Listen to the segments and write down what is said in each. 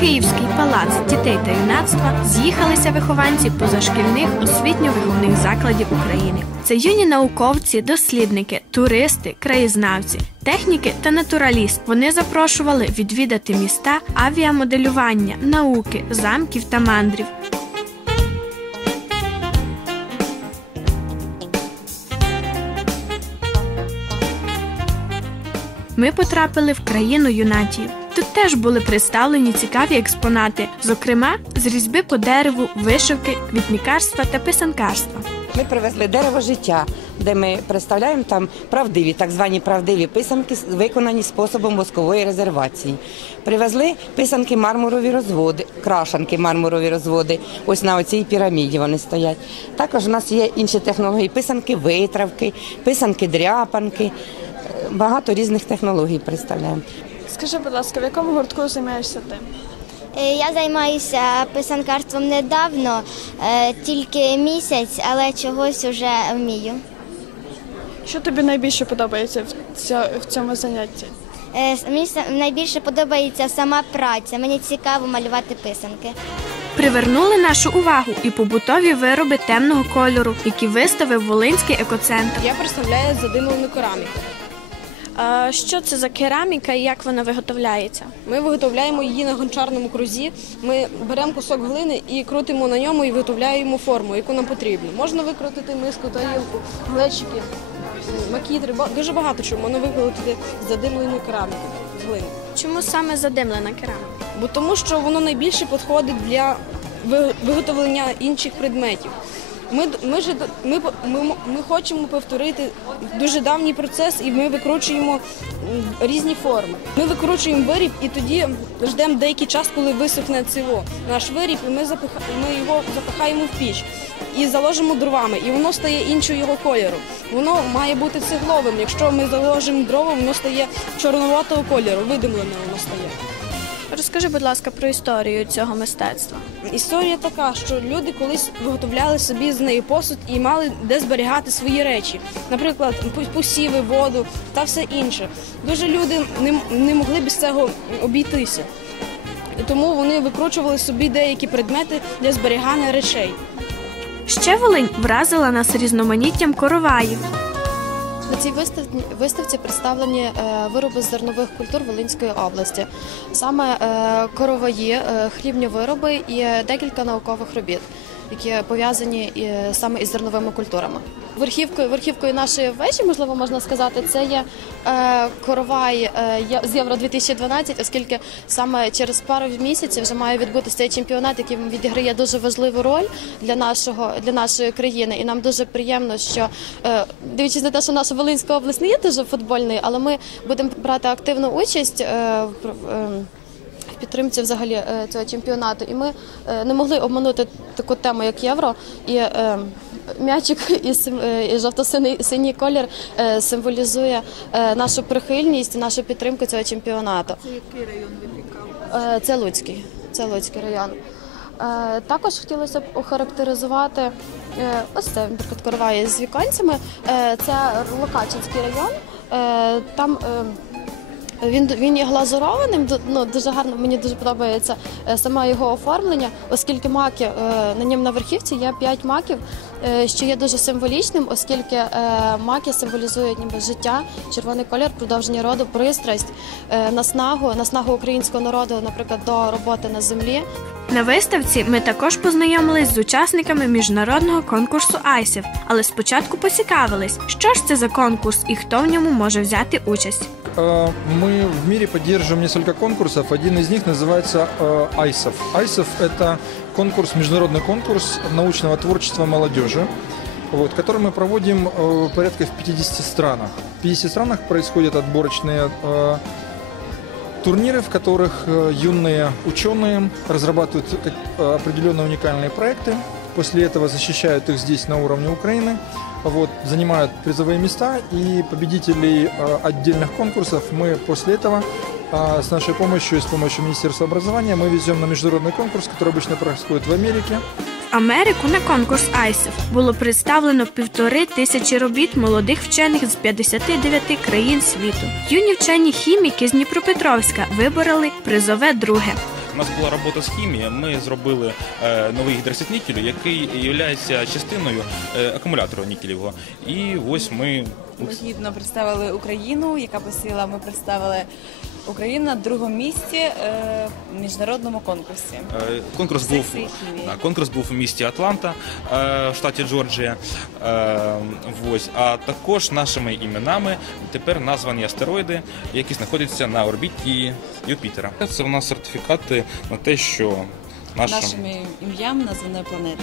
Київський палац дітей та юнацтва з'їхалися вихованці позашкільних освітньо-виховних закладів України. Це юні науковці, дослідники, туристи, краєзнавці, техніки та натураліст. Вони запрошували відвідати міста авіамоделювання, науки, замків та мандрів. Ми потрапили в країну юнатів. Тут теж були представлені цікаві експонати, зокрема з різьби по дереву, вишивки, квітникарства та писанкарства. Ми привезли дерево життя, де ми представляємо там правдиві, так звані правдиві писанки, виконані способом воскової резервації. Привезли писанки мармурові розводи, крашанки мармурові розводи. Ось на оцій піраміді вони стоять. Також у нас є інші технології: писанки, витравки, писанки, дряпанки. Багато різних технологій представляємо. Скажи, будь ласка, в якому гуртку займаєшся ти? Е, Я займаюся писанкарством недавно, е, тільки місяць, але чогось вже вмію. Що тобі найбільше подобається в цьому занятті? Е, Мені найбільше подобається сама праця. Мені цікаво малювати писанки. Привернули нашу увагу і побутові вироби темного кольору, які виставив Волинський екоцентр. Я представляю задимлену кераміку. Що це за кераміка і як вона виготовляється? Ми виготовляємо її на гончарному крузі. Ми беремо кусок глини і крутимо на ньому і виготовляємо форму, яку нам потрібно. Можна викрутити миску, тарілку, глечики, макітри. Дуже багато чого можна викрутити з задимленої кераміки з глини. Чому саме задимлена кераміка? Бо тому, що воно найбільше підходить для виготовлення інших предметів. Ми, ми, ж ми, ми, ми хочемо повторити дуже давній процес, і ми викручуємо різні форми. Ми викручуємо виріб і тоді ждемо деякий час, коли висохне циво. Наш виріб, і ми, запиха, ми його запихаємо в піч і заложимо дровами, і воно стає іншого його кольору. Воно має бути цегловим. Якщо ми заложимо дрова, воно стає чорноватого кольору, видимлене воно стає. Розкажи, будь ласка, про історію цього мистецтва. Історія така, що люди колись виготовляли собі з неї посуд і мали де зберігати свої речі, наприклад, посіви, воду та все інше. Дуже люди не, могли без цього обійтися. Тому вони викручували собі деякі предмети для зберігання речей. Ще Волинь вразила нас різноманіттям короваїв. На цій виставці, представлені е, вироби з зернових культур Волинської області, саме корової, короваї, е, хлібні вироби і е, декілька наукових робіт, які пов'язані саме із зерновими культурами. Верхівкою, верхівкою нашої вежі, можливо, можна сказати, це є е, коровай е, з Євро 2012, оскільки саме через пару місяців вже має відбутися цей чемпіонат, який відіграє дуже важливу роль для нашого для нашої країни. І нам дуже приємно, що е, дивлячись на те, що наша Волинська область не є дуже футбольною, але ми будемо брати активну участь. в- е, в підтримці взагалі е, цього чемпіонату, і ми е, не могли обманути таку тему, як євро, і е, м'ячик і, жовто-синій синій колір символізує нашу прихильність, і нашу підтримку цього чемпіонату. Це який район випікав? Це Луцький, це Луцький район. Також хотілося б охарактеризувати ось це, наприклад, короває з віконцями. Це Локачинський район. Там він він є глазурованим. Ну дуже гарно. Мені дуже подобається е, саме його оформлення, оскільки маки е, на ньому на верхівці є п'ять маків, е, що є дуже символічним, оскільки маки символізують ніби життя, червоний колір, продовження роду, пристрасть, наснагу, наснагу українського народу, наприклад, до роботи на землі. На виставці ми також познайомились з учасниками міжнародного конкурсу Айсів, але спочатку поцікавились, що ж це за конкурс і хто в ньому може взяти участь. Э, Мы в мире поддерживаем несколько конкурсов. Один из них называется э, ISOF. ISOF – это конкурс, международный конкурс научного творчества молодежи, вот, который мы проводим э, порядка в 50 странах. В 50 странах происходят отборочные турниры, в которых юные ученые разрабатывают определенные уникальные проекты, после этого защищают их здесь на уровне Украины, вот, занимают призовые места, и победителей э, отдельных конкурсов мы после этого э, с нашей помощью и с помощью Министерства образования мы везем на международный конкурс, который обычно происходит в Америке. В Америку на конкурс Айсев було представлено півтори тисячі робіт молодих вчених з 59 країн світу. Юні вчені хіміки з Дніпропетровська вибороли призове друге. У нас була робота з хімії. Ми зробили е, новий гідроксид нікелю, який є частиною е, акумулятора нікелівого. І ось ми Ми гідно представили Україну, яка посіла. Ми представили Україну на другому місці е, в міжнародному конкурсі. Е, Конкурс був, Секції хімії. да, конкурс був у місті Атланта е, в штаті Джорджія. Е, Ось. А також нашими іменами тепер названі астероїди, які знаходяться на орбіті Юпітера. Це у нас сертифікати на те, що нашим Нашим ім'ям названої планети.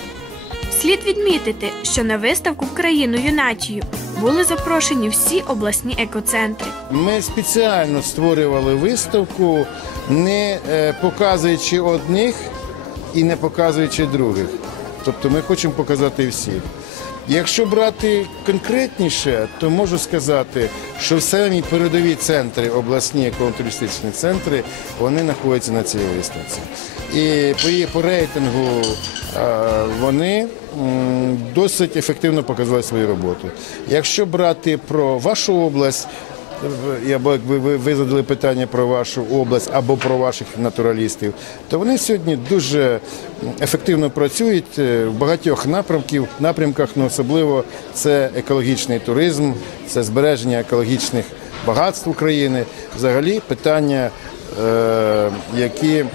Слід відмітити, що на виставку в країну Юнатію були запрошені всі обласні екоцентри. Ми спеціально створювали виставку, не е, показуючи одних і не показуючи других. Тобто ми хочемо показати всіх. Якщо брати конкретніше, то можу сказати, що самі передові центри, обласні екотуристичні центри, вони знаходяться на цій виставці. І по її по рейтингу вони досить ефективно показали свою роботу. Якщо брати про вашу область, я бо якби ви, задали питання про вашу область або про ваших натуралістів, то вони сьогодні дуже ефективно працюють е, в багатьох напрямків, напрямках, ну особливо це екологічний туризм, це збереження екологічних багатств України. Взагалі питання, е, які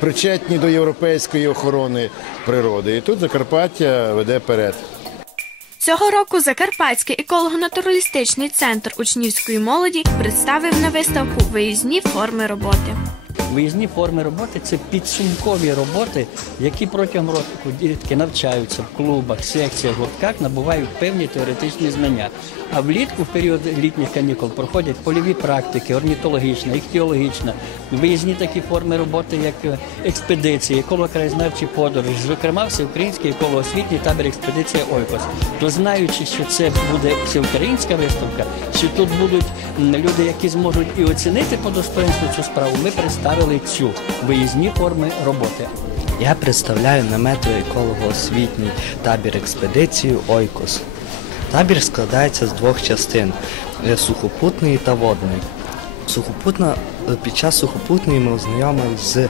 причетні до європейської охорони природи. І тут Закарпаття веде перед. Цього року Закарпатський еколого-натуралістичний центр учнівської молоді представив на виставку виїзні форми роботи. Виїзні форми роботи це підсумкові роботи, які протягом року дітки навчаються в клубах, секціях, гуртках, набувають певні теоретичні знання. А влітку, в період літніх канікул, проходять польові практики, орнітологічна, іхтіологічна, виїзні такі форми роботи, як е, експедиції, еколого-краєзнавчі подорожі, зокрема, всеукраїнський еколого-освітній табір експедиція Ойкос. То знаючи, що це буде всеукраїнська виставка, що тут будуть люди, які зможуть і оцінити по достоинству цю справу, ми представили цю виїзні форми роботи. Я представляю наметовий еколого-освітній табір експедицію Ойкос. Табір складається з двох частин е, сухопутної та водної. Сухопутна, е, під час сухопутної ми ознайомилися з е,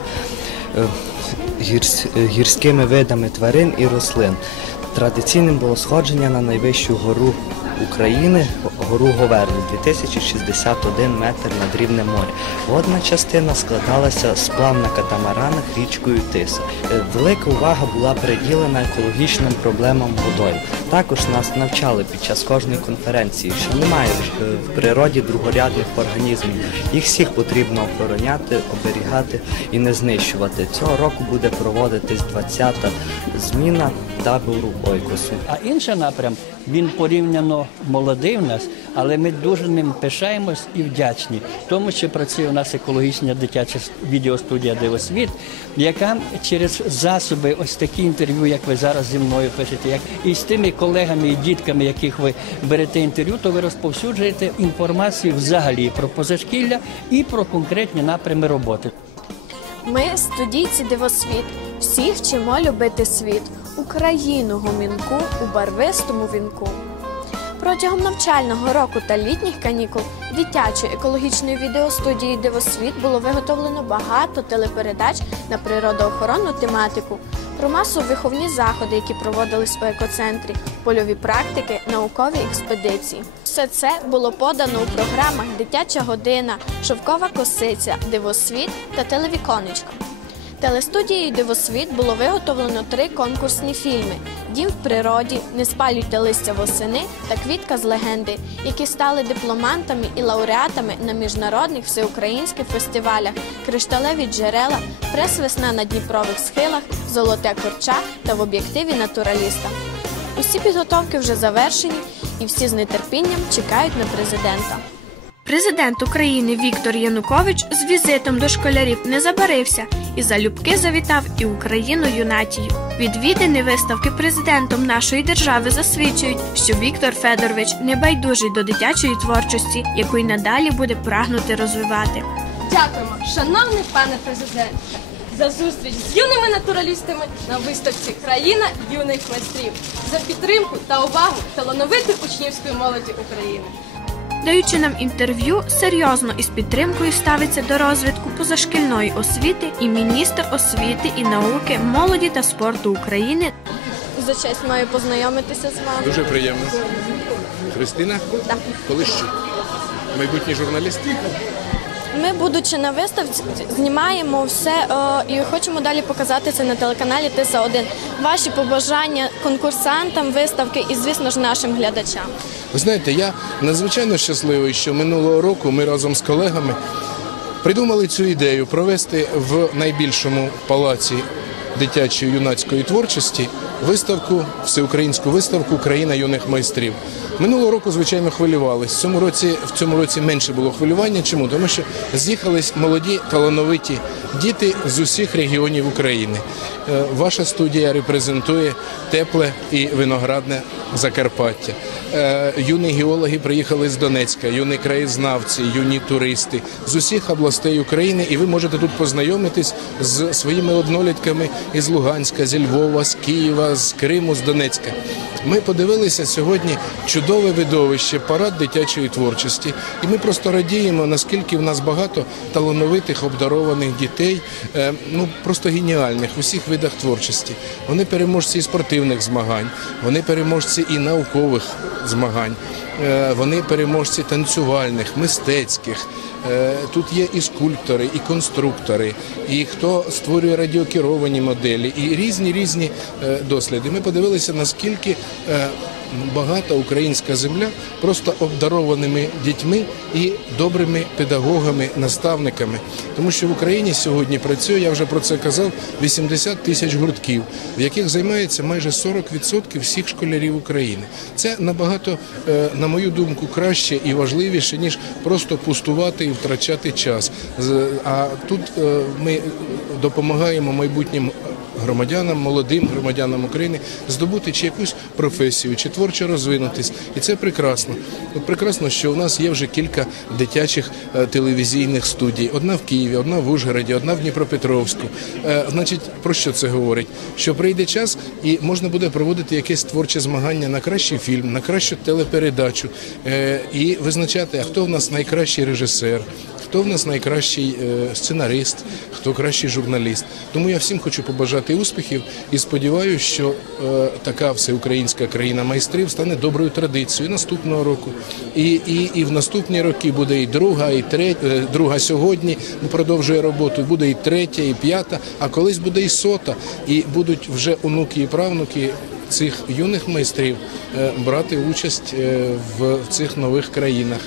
гірсь- гірськими видами тварин і рослин. Традиційним було сходження на найвищу гору України, гору Говерлу, 2061 метр над рівнем моря. Водна частина складалася з плав на катамаранах річкою Тиса. Е, Велика увага була приділена екологічним проблемам водою. Також нас навчали під час кожної конференції, що немає е, в природі другорядних організмів. Їх всіх потрібно охороняти, оберігати і не знищувати. Цього року буде проводитись 20-та зміна табору Ойкосу. А інший напрям він порівняно молодий в нас, але ми дуже ним пишаємось і вдячні. Тому що працює у нас екологічна дитяча відеостудія Дивосвіт, яка через засоби, ось такі інтерв'ю, як ви зараз зі мною пишете, як і з тими колегами і дітками, яких ви берете інтерв'ю, то ви розповсюджуєте інформацію взагалі про позашкілля і про конкретні напрями роботи. Ми, студійці Дивосвіт, всі вчимо любити світ, Україну гомінку у барвистому вінку. Протягом навчального року та літніх канікул дитячої екологічної відеостудії Дивосвіт було виготовлено багато телепередач на природоохоронну тематику, про масово-виховні заходи, які проводились у екоцентрі, польові практики, наукові експедиції. Все це було подано у програмах Дитяча година, Шовкова косиця, Дивосвіт та Телевіконечко. Телестудією Дивосвіт було виготовлено три конкурсні фільми: Дім в природі, Не спалюйте листя восени та Квітка з легенди, які стали дипломантами і лауреатами на міжнародних всеукраїнських фестивалях Кришталеві джерела, Прес-весна на Дніпрових схилах, Золоте корча та в об'єктиві натураліста. Усі підготовки вже завершені, і всі з нетерпінням чекають на президента. Президент України Віктор Янукович з візитом до школярів не забарився і залюбки завітав і Україну юнатію. Відвідини виставки президентом нашої держави засвідчують, що Віктор Федорович не байдужий до дитячої творчості, яку й надалі буде прагнути розвивати. Дякуємо, шановний пане президенте. за зустріч з юними натуралістами на виставці Країна юних майстрів за підтримку та увагу талановитої учнівської молоді України. Даючи нам інтерв'ю, серйозно і з підтримкою ставиться до розвитку позашкільної освіти і міністр освіти і науки, молоді та спорту України. За честь маю познайомитися з вами. Дуже приємно. Христина? Так. Коли що? Майбутній журналіст? Ми, будучи на виставці, знімаємо все е, і хочемо далі показати це на телеканалі Тиса 1 Ваші побажання конкурсантам виставки і, звісно ж, нашим глядачам. Ви знаєте, я надзвичайно щасливий, що минулого року ми разом з колегами придумали цю ідею провести в найбільшому палаці дитячої юнацької творчості виставку, всеукраїнську виставку Країна юних майстрів. Минулого року, звичайно, хвилювалися. В цьому році в цьому році менше було хвилювання. Чому? Тому що з'їхались молоді талановиті діти з усіх регіонів України. Е, Ваша студія репрезентує тепле і виноградне Закарпаття. Е, Юні геологи приїхали з Донецька, юні краєзнавці, юні туристи з усіх областей України, і ви можете тут познайомитись з своїми однолітками із Луганська, зі Львова, з Києва, з Криму, з Донецька. Ми подивилися сьогодні чудове видовище, парад дитячої творчості, і ми просто радіємо, наскільки в нас багато талановитих, обдарованих дітей, е, ну просто геніальних в усіх видах творчості. Вони переможці і спортивних змагань, вони переможці і наукових змагань, вони переможці танцювальних, мистецьких. Е, Тут є і скульптори, і конструктори, і хто створює радіокеровані моделі, і різні різні е, досліди. Ми подивилися, наскільки е, багата українська земля просто обдарованими дітьми і добрими педагогами, наставниками. Тому що в Україні сьогодні працює, я вже про це казав, 80 тисяч гуртків, в яких займається майже 40% всіх школярів України. Це набагато, е, на мою думку, краще і важливіше, ніж просто пустувати і втрачати час. А тут е, ми допомагаємо майбутнім громадянам, молодим громадянам України здобути чи якусь професію, чи творчо розвинутись. І це прекрасно. Прекрасно, що у нас є вже кілька дитячих е, телевізійних студій. Одна в Києві, одна в Ужгороді, одна в Дніпропетровську. Е, Значить, про що це говорить? Що прийде час і можна буде проводити якесь творче змагання на кращий фільм, на кращу телепередачу е, і визначати, а хто в нас найкращий режисер. Хто в нас найкращий сценарист, хто кращий журналіст. Тому я всім хочу побажати успіхів і сподіваюся, що е, така всеукраїнська країна майстрів стане доброю традицією наступного року. І, і, і в наступні роки буде і друга, і третя, е, друга сьогодні продовжує роботу, буде і третя, і п'ята, а колись буде і сота, і будуть вже онуки і правнуки. Цих юних майстрів е, брати участь в цих нових країнах.